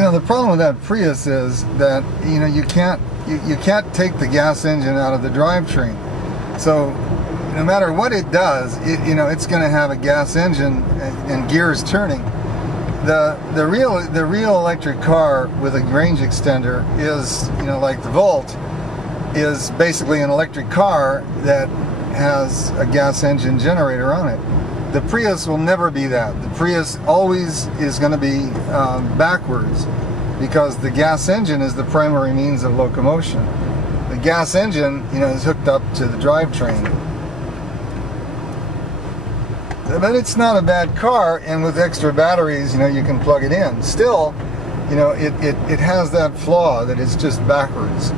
You know, the problem with that Prius is that, you know, you can't take the gas engine out of the drivetrain. So no matter what it does, you know, it's going to have a gas engine and gears turning. The real electric car with a range extender is, you know, like the Volt, is basically an electric car that has a gas engine generator on it. The Prius will never be that. The Prius always is going to be backwards, because the gas engine is the primary means of locomotion. The gas engine, you know, is hooked up to the drivetrain. But it's not a bad car, and with extra batteries, you know, you can plug it in. Still, you know, it has that flaw that it's just backwards.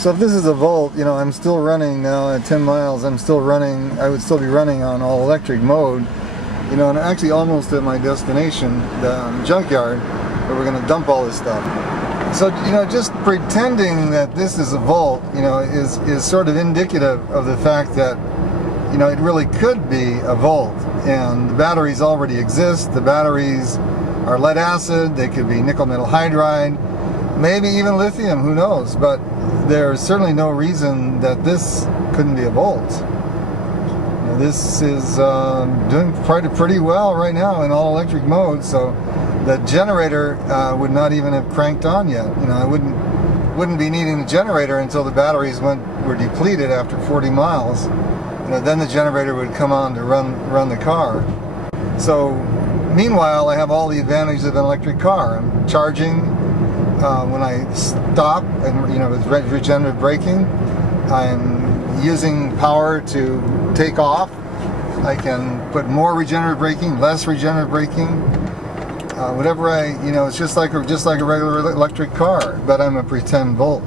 So if this is a Volt, you know, I'm still running now at 10 miles. I'm still running. I would still be running on all electric mode, you know, and I'm actually almost at my destination, the junkyard, where we're going to dump all this stuff. So, you know, just pretending that this is a Volt, you know, is sort of indicative of the fact that, you know, it really could be a Volt, and the batteries already exist. The batteries are lead acid. They could be nickel metal hydride, maybe even lithium, who knows, but there's certainly no reason that this couldn't be a Volt. You know, this is doing pretty well right now in all electric mode, so the generator would not even have cranked on yet. You know, I wouldn't be needing the generator until the batteries were depleted after 40 miles. You know, then the generator would come on to run the car. So meanwhile, I have all the advantages of an electric car. I'm charging when I stop, and, you know, with regenerative braking. I'm using power to take off. I can put more regenerative braking, less regenerative braking. Whatever you know, it's just like a regular electric car, but I'm a pretend Volt.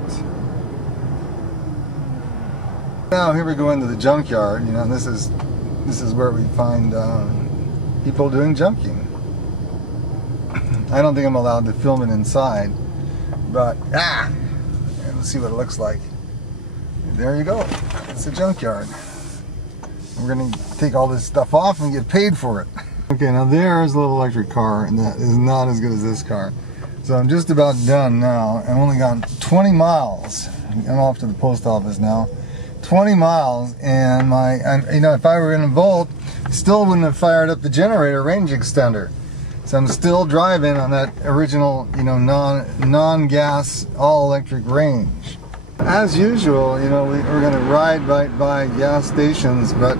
Now here we go into the junkyard. You know, and this is where we find people doing junking. I don't think I'm allowed to film it inside, but let's see what it looks like. There you go. It's a junkyard. We're gonna take all this stuff off and get paid for it. Okay, now there's a little electric car, and that is not as good as this car. So I'm just about done now. I've only gone 20 miles. I'm off to the post office now. 20 miles, and you know, if I were in a Volt, still wouldn't have fired up the generator range extender. So I'm still driving on that original, you know, non-gas, all-electric range. As usual, you know, we're going to ride by gas stations, but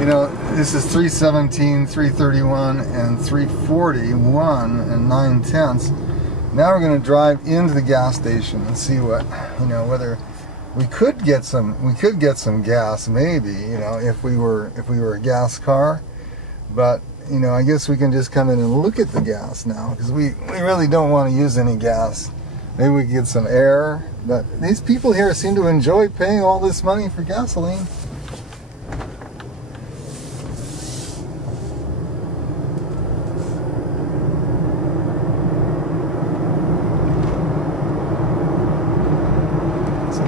you know, this is 317, 331, and 341 and 9/10. Now we're going to drive into the gas station and see what, you know, whether we could get some gas, maybe, you know, if we were a gas car. But you know, I guess we can just come in and look at the gas now, because we really don't want to use any gas. Maybe we can get some air, but these people here seem to enjoy paying all this money for gasoline.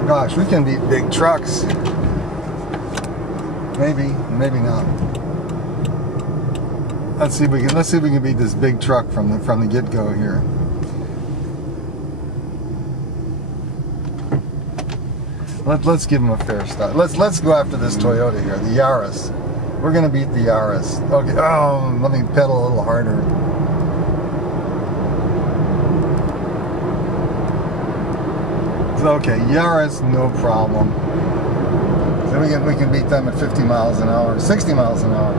Gosh, we can beat big trucks. Maybe not. Let's see if we can beat this big truck from the get-go here. Let's give them a fair start. Let's go after this Toyota here, the Yaris. We're gonna beat the Yaris. Okay. Oh, let me pedal a little harder. Okay, Yaris, no problem. So we can beat them at 50 miles an hour, 60 miles an hour.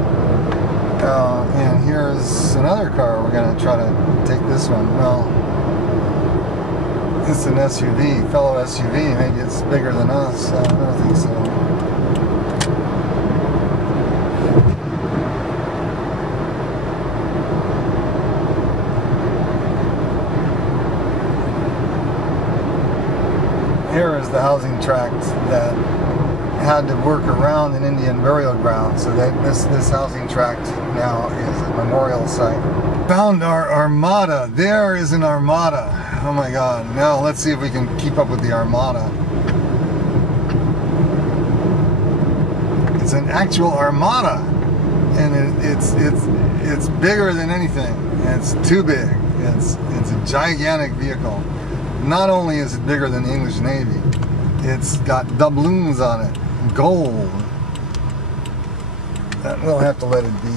And here's another car. We're going to try to take this one. Well, it's an SUV, fellow SUV. Maybe it's bigger than us. I don't think so. Here is the housing tract that had to work around an Indian burial ground, so that this housing tract now is a memorial site. Found our Armada. There is an Armada. Oh my God. Now let's see if we can keep up with the Armada. It's an actual Armada. and it's bigger than anything. It's too big. It's a gigantic vehicle. Not only is it bigger than the English Navy, it's got doubloons on it, gold. We'll have to let it be.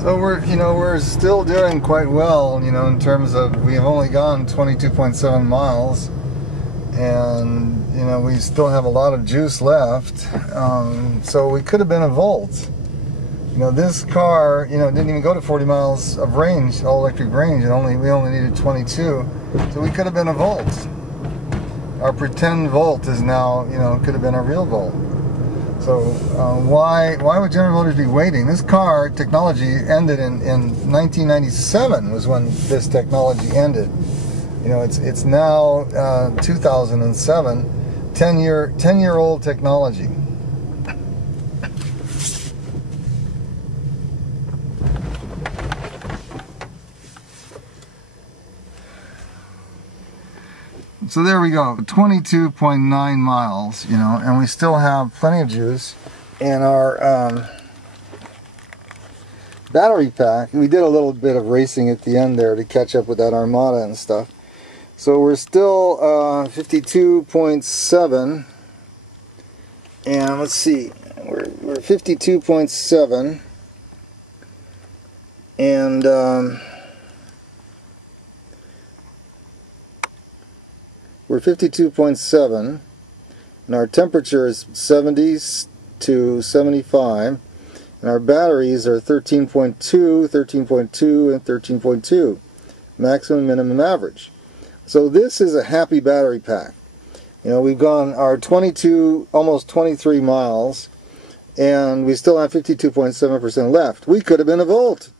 So we're still doing quite well, in terms of we've only gone 22.7 miles, and we still have a lot of juice left. So we could have been a Volt. This car, didn't even go to 40 miles of range, all electric range. We only needed 22, so we could have been a Volt. Our pretend Volt is now, could have been a real Volt. So why would General Motors be waiting? This car technology ended in 1997 was when this technology ended. It's now 2007, 10-year-old technology. So there we go, 22.9 miles, and we still have plenty of juice. And our battery pack, we did a little bit of racing at the end there to catch up with that Armada and stuff. So we're still 52.7, and let's see, we're 52.7, and we're 52.7, and our temperature is 70 to 75, and our batteries are 13.2, 13.2, and 13.2, maximum, minimum, average. So this is a happy battery pack. We've gone our 22, almost 23 miles, and we still have 52.7% left. We could have been a Volt.